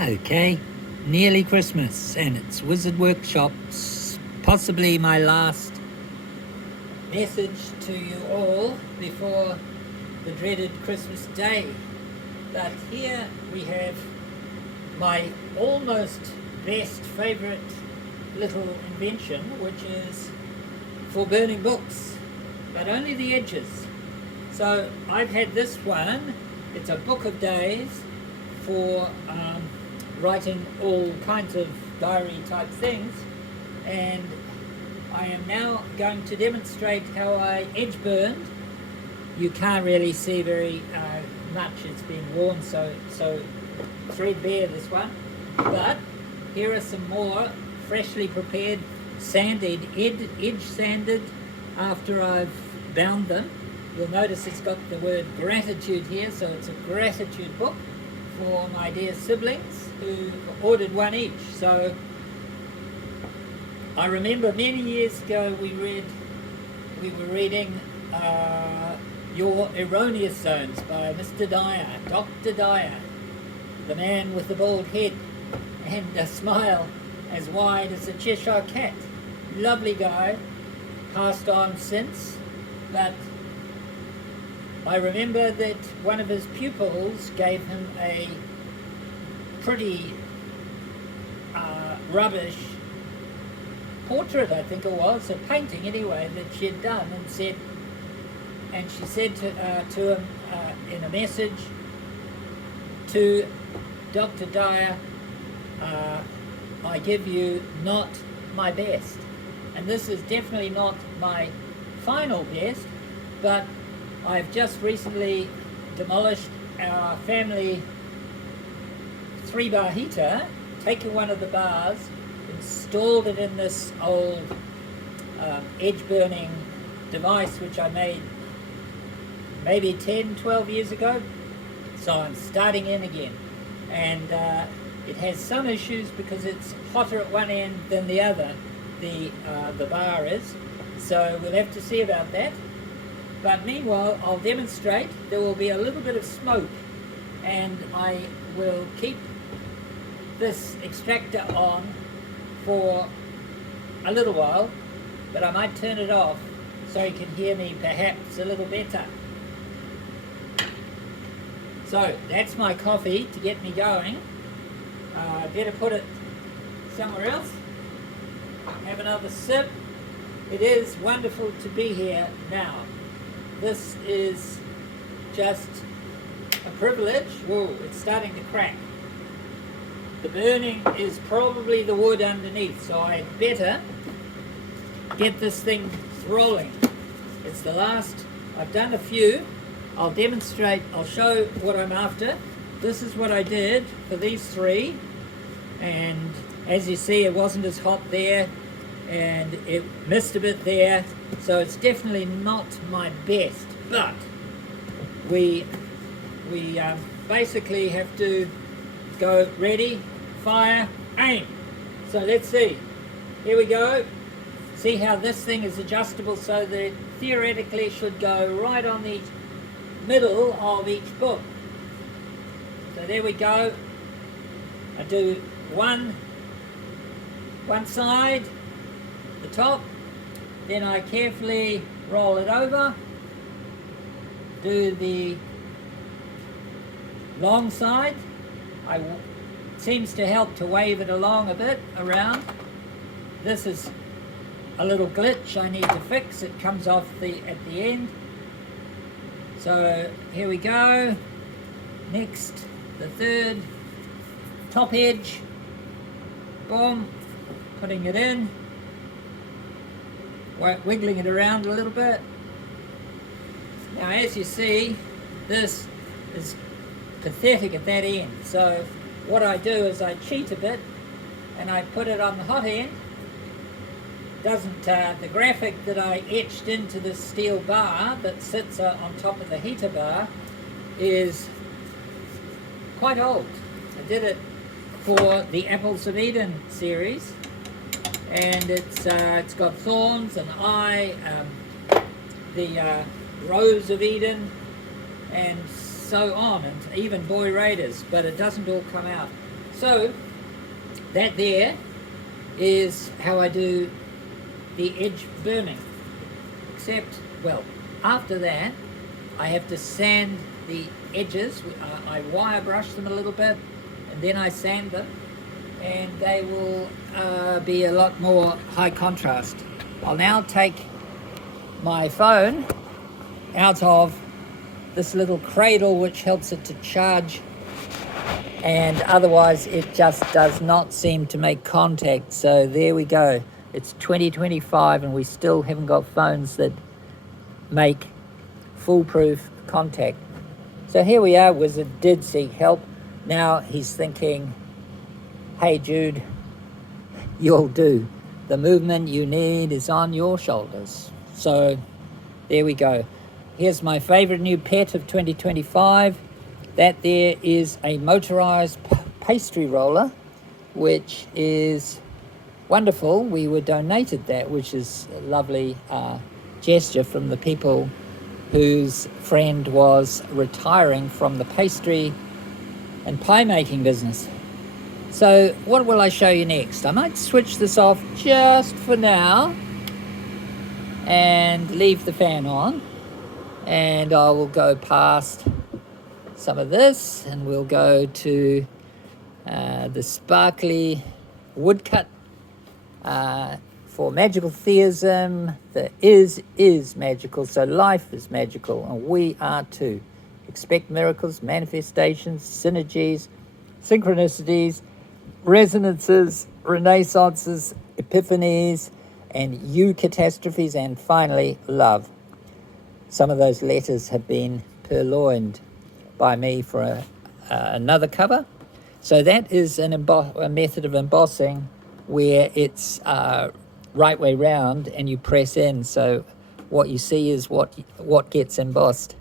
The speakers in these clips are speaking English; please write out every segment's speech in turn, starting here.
Okay, nearly Christmas and it's Wizard Workshops, possibly my last message to you all before the dreaded Christmas day. But here we have my almost best favourite little invention, which is for burning books, but only the edges. So I've had this one, it's a book of days for writing all kinds of diary type things, and I am now going to demonstrate how I edge burned. You can't really see very much, it's been worn so threadbare, this one, but here are some more freshly prepared, sanded, edge sanded after I've bound them. You'll notice it's got the word gratitude here, so it's a gratitude book for my dear siblings who ordered one each. So I remember many years ago we were reading Your Erroneous Zones by Mr. Dyer, Dr. Dyer, the man with the bald head and a smile as wide as a Cheshire cat. Lovely guy, passed on since, but I remember that one of his pupils gave him a pretty rubbish portrait, I think it was, a painting anyway, that she had done, and she said to him in a message to Dr. Dyer, I give you not my best. And this is definitely not my final best, but I've just recently demolished our family 3-bar heater, taken one of the bars, installed it in this old edge burning device which I made maybe 10-12 years ago. So I'm starting in again, and it has some issues because it's hotter at one end than the other, the bar is, so we'll have to see about that. But meanwhile, I'll demonstrate. There will be a little bit of smoke, and I will keep this extractor on for a little while, but I might turn it off so you can hear me perhaps a little better. So that's my coffee to get me going. Better put it somewhere else. Have another sip. It is wonderful to be here now. This is just a privilege. Whoa, it's starting to crack. The burning is probably the wood underneath, so I better get this thing rolling. It's the last. I've done a few. I'll demonstrate, I'll show what I'm after. This is what I did for these 3, and as you see, it wasn't as hot there, and it missed a bit there, so it's definitely not my best, but we basically have to go ready, fire, aim. So let's see. Here we go. See how this thing is adjustable so that theoretically it should go right on the middle of each book. So there we go. I do one side, the top, then I carefully roll it over, do the long side. It seems to help to wave it along a bit around. This is a little glitch I need to fix. It comes off at the end. So here we go. Next, the third top edge. Boom, putting it in, wiggling it around a little bit. Now as you see, this is pathetic at that end, so what I do is I cheat a bit and I put it on the hot end. Doesn't the graphic that I etched into this steel bar that sits on top of the heater bar is quite old. I did it for the Apples of Eden series, and it's got thorns and eye, the Rose of Eden, and so on, and even Boy Raiders, but it doesn't all come out. So that there is how I do the edge burning, except, well, after that I have to sand the edges. I wire brush them a little bit and then I sand them, and they will be a lot more high contrast. I'll now take my phone out of this little cradle which helps it to charge, and otherwise it just does not seem to make contact. So there we go. It's 2025 and we still haven't got phones that make foolproof contact. So here we are. Wizard did seek help. Now he's thinking, hey Jude, you'll do. The movement you need is on your shoulders. So there we go. Here's my favorite new pet of 2025. That there is a motorized pastry roller, which is wonderful. We were donated that, which is a lovely gesture from the people whose friend was retiring from the pastry and pie making business. So what will I show you next? I might switch this off just for now and leave the fan on, and I will go past some of this and we'll go to the sparkly woodcut for magical theism. The is magical, so life is magical and we are too. Expect miracles, manifestations, synergies, synchronicities, resonances, renaissances, epiphanies, and catastrophes, and finally love. Some of those letters have been purloined by me for another cover. So that is a method of embossing where it's right way round and you press in, so what you see is what gets embossed.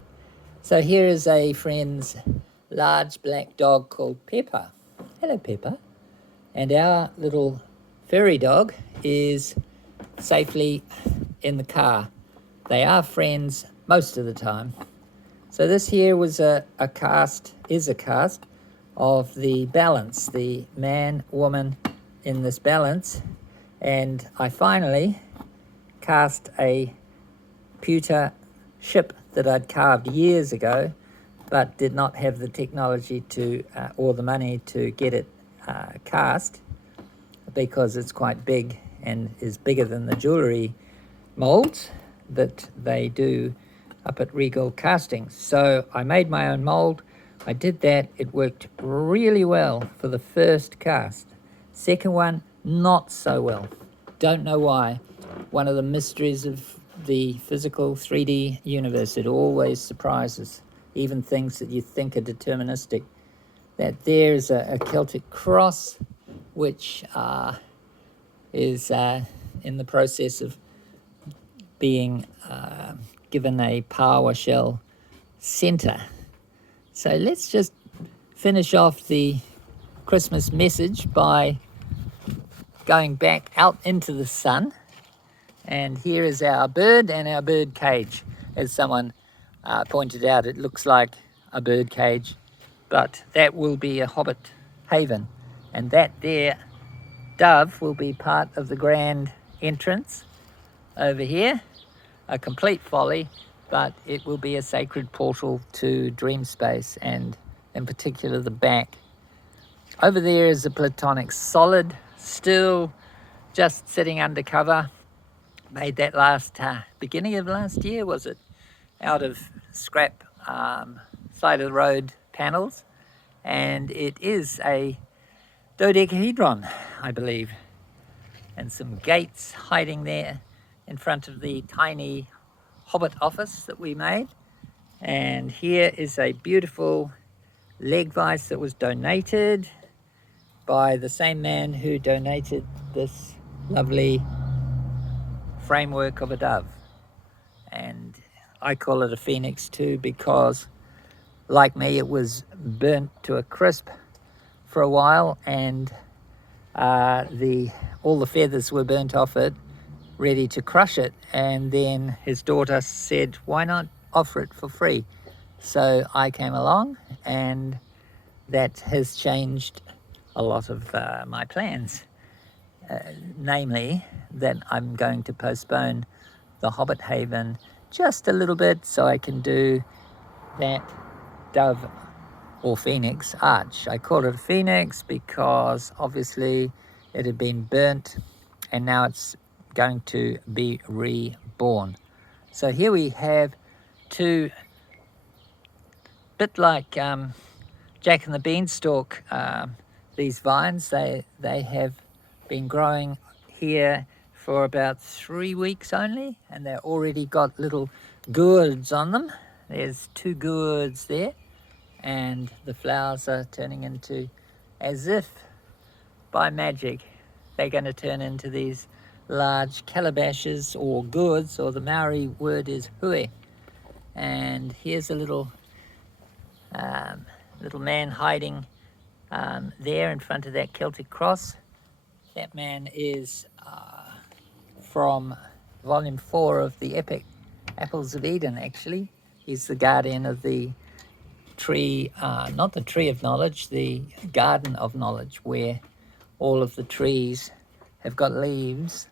So here is a friend's large black dog called Pepper. Hello Pepper. And our little furry dog is safely in the car. They are friends most of the time. So this here was a cast of the balance, the man, woman in this balance. And I finally cast a pewter ship that I'd carved years ago, but did not have the technology to or the money to get it cast, because it's quite big and is bigger than the jewellery moulds that they do up at Regal Castings. So I made my own mould. I did that. It worked really well for the first cast. Second one, not so well. Don't know why. One of the mysteries of the physical 3D universe. It always surprises, even things that you think are deterministic. That there's a Celtic cross, which is in the process of being given a PowerShell center. So let's just finish off the Christmas message by going back out into the sun. And here is our bird and our bird cage. As someone pointed out, it looks like a bird cage, but that will be a hobbit haven. And that there dove will be part of the grand entrance over here. A complete folly, but it will be a sacred portal to Dreamspace, and in particular the back. Over there is a platonic solid, still just sitting under cover. Made that beginning of last year, was it? Out of scrap side of the road panels. And it is a dodecahedron, I believe. And some gates hiding there in front of the tiny hobbit office that we made. And here is a beautiful leg vise that was donated by the same man who donated this lovely framework of a dove. And I call it a phoenix too, because like me it was burnt to a crisp for a while, and all the feathers were burnt off it, ready to crush it. And then his daughter said, why not offer it for free? So I came along, and that has changed a lot of my plans. Namely, that I'm going to postpone the Hobbit Haven just a little bit so I can do that dove or phoenix arch. I call it a phoenix because obviously it had been burnt and now it's going to be reborn. So here we have two, bit like Jack and the Beanstalk, these vines, they have been growing here for about 3 weeks only, and they've already got little gourds on them. There's 2 gourds there, and the flowers are turning into, as if by magic, they're going to turn into these large calabashes or gourds, or the Maori word is hui. And here's a little man hiding there in front of that Celtic cross. That man is from volume 4 of the epic Apples of Eden, actually. He's the guardian of the tree, not the tree of knowledge, the garden of knowledge, where all of the trees have got leaves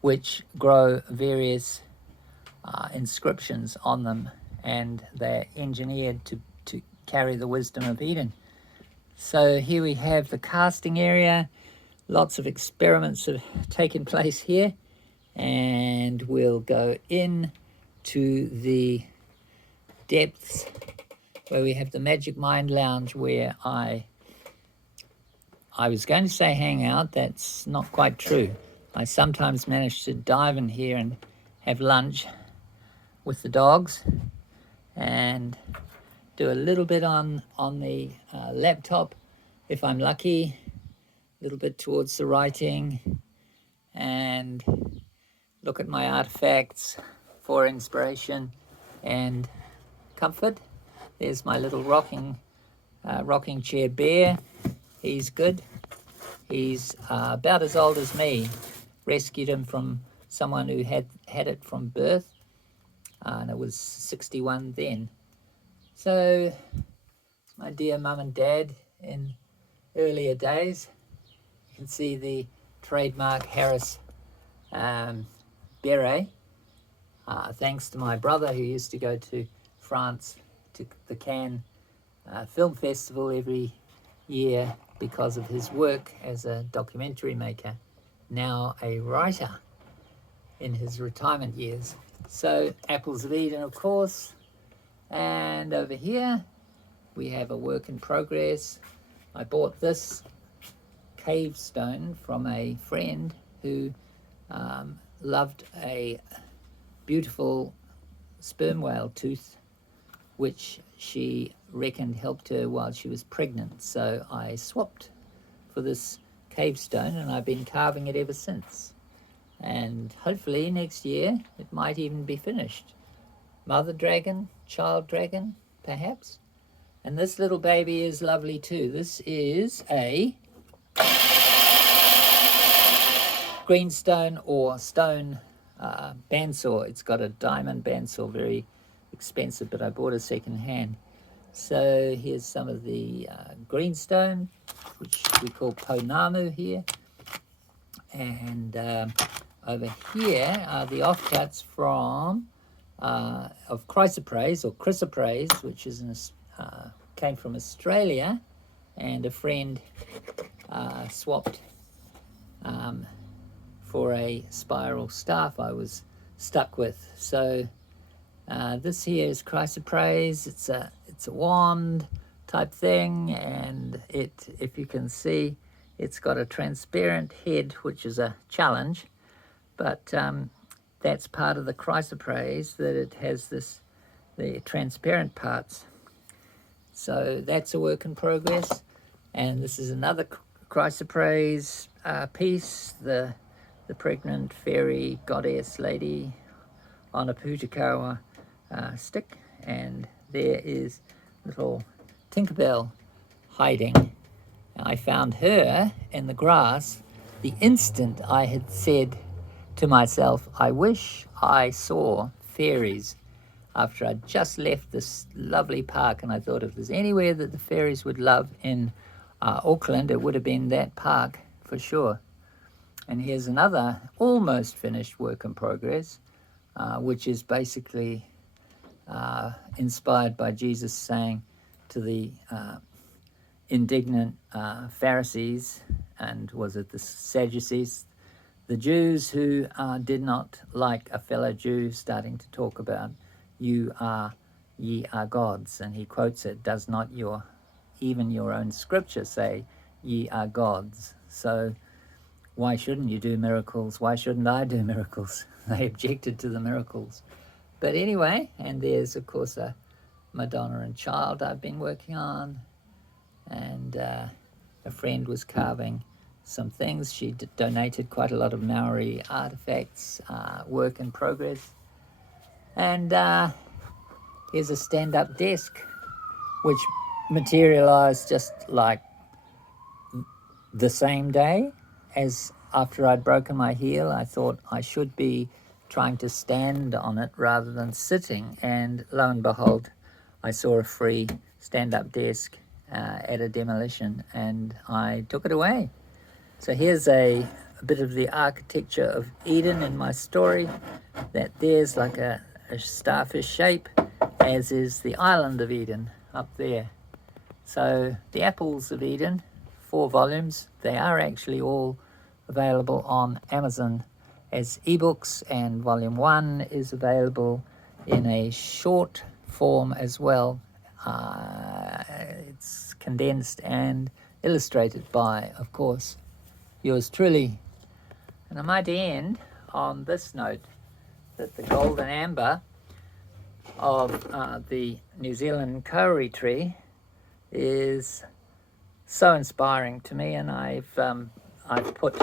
which grow various inscriptions on them, and they're engineered to carry the wisdom of Eden. So here we have the casting area. Lots of experiments have taken place here, and we'll go in to the depths where we have the Magic Mind Lounge, where I was going to say hang out. That's not quite true. I sometimes manage to dive in here and have lunch with the dogs and do a little bit on the laptop if I'm lucky, a little bit towards the writing, and look at my artifacts for inspiration and comfort. There's my little rocking chair bear. He's good. He's about as old as me. Rescued him from someone who had it from birth, and it was 61 then. So my dear mum and dad in earlier days. You can see the trademark Harris beret. Thanks to my brother, who used to go to France to the Cannes Film Festival every year because of his work as a documentary maker, now a writer in his retirement years. So Apples of Eden, of course. And over here we have a work in progress. I bought this cave stone from a friend who loved a beautiful sperm whale tooth, which she reckoned helped her while she was pregnant. So I swapped for this cave stone, and I've been carving it ever since. And hopefully next year it might even be finished. Mother dragon, child dragon, perhaps. And this little baby is lovely too. This is a greenstone or stone bandsaw. It's got a diamond bandsaw, very expensive, but I bought it second hand. So here's some of the greenstone, which we call ponamu here. And over here are the offcuts from of chrysoprase or chrysoprase, which is came from Australia, and a friend swapped for a spiral staff I was stuck with. So this here is chrysoprase. It's a wand type thing, and if you can see, it's got a transparent head, which is a challenge, but that's part of the chrysoprase, that it has the transparent parts. So that's a work in progress. And this is another chrysoprase piece, the pregnant fairy goddess lady on a Putakawa stick. And there is little Tinkerbell hiding. I found her in the grass the instant I had said to myself, I wish I saw fairies, after I'd just left this lovely park, and I thought if there's anywhere that the fairies would love in Auckland, it would have been that park for sure. And here's another almost finished work in progress, which is basically inspired by Jesus saying to the indignant Pharisees, and was it the Sadducees, the Jews who did not like a fellow Jew starting to talk about ye are gods. And he quotes it, does not even your own scripture say ye are gods? So why shouldn't you do miracles? Why shouldn't I do miracles? They objected to the miracles. But anyway, and there's of course a Madonna and Child I've been working on, and a friend was carving some things. She donated quite a lot of Maori artifacts, work in progress. And here's a stand-up desk, which materialized just like the same day as after I'd broken my heel. I thought I should be trying to stand on it rather than sitting, and lo and behold, I saw a free stand-up desk at a demolition, and I took it away. So here's a bit of the architecture of Eden in my story, that there's like a starfish shape, as is the island of Eden up there. So the Apples of Eden, 4 volumes, they are actually all available on Amazon as ebooks, and volume 1 is available in a short form as well. It's condensed and illustrated by, of course, yours truly. And I might end on this note, that the golden amber of the New Zealand kauri tree is so inspiring to me, and I've put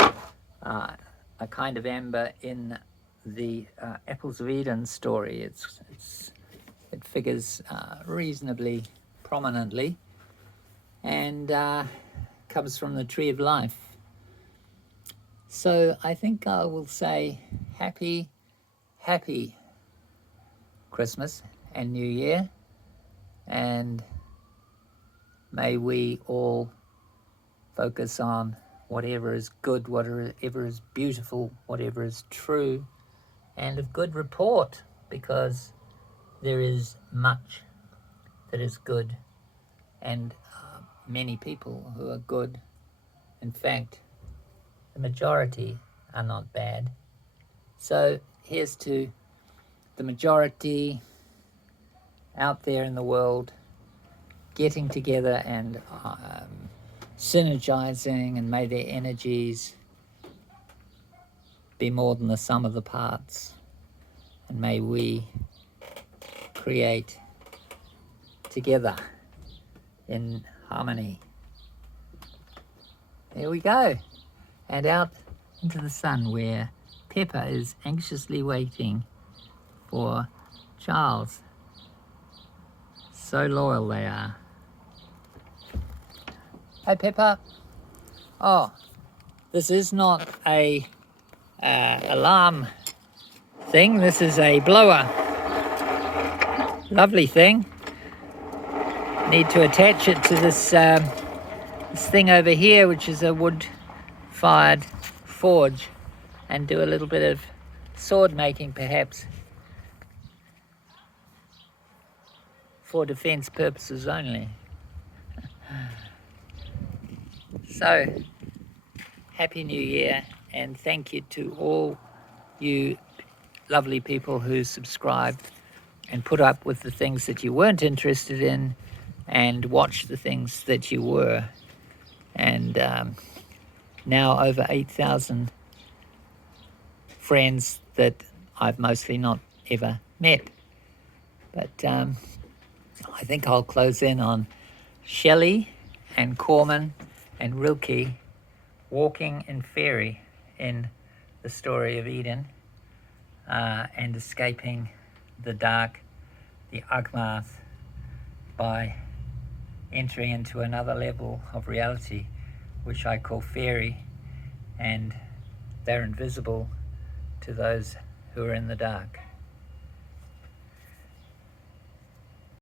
a kind of amber in the Apples of Eden story. It figures reasonably prominently, and comes from the Tree of Life. So I think I will say happy Christmas and New Year, and may we all focus on whatever is good, whatever is beautiful, whatever is true, and of good report, because there is much that is good, and many people who are good. In fact, the majority are not bad. So here's to the majority out there in the world getting together and synergizing, and may their energies be more than the sum of the parts, and may we create together in harmony. There we go. And out into the sun, where Pepper is anxiously waiting for Charles. So loyal they are. Hey Pepper. Oh, this is not a alarm thing. This is a blower. Lovely thing. Need to attach it to this this thing over here, which is a wood-fired forge, and do a little bit of sword making, perhaps, for defense purposes only. So, Happy New Year, and thank you to all you lovely people who subscribed and put up with the things that you weren't interested in, and watched the things that you were. And now over 8,000 friends that I've mostly not ever met. But I think I'll close in on Shelley and Corman and Rilke walking in fairy in the story of Eden, and escaping the dark, the Agmath, by entering into another level of reality, which I call fairy, and they're invisible to those who are in the dark.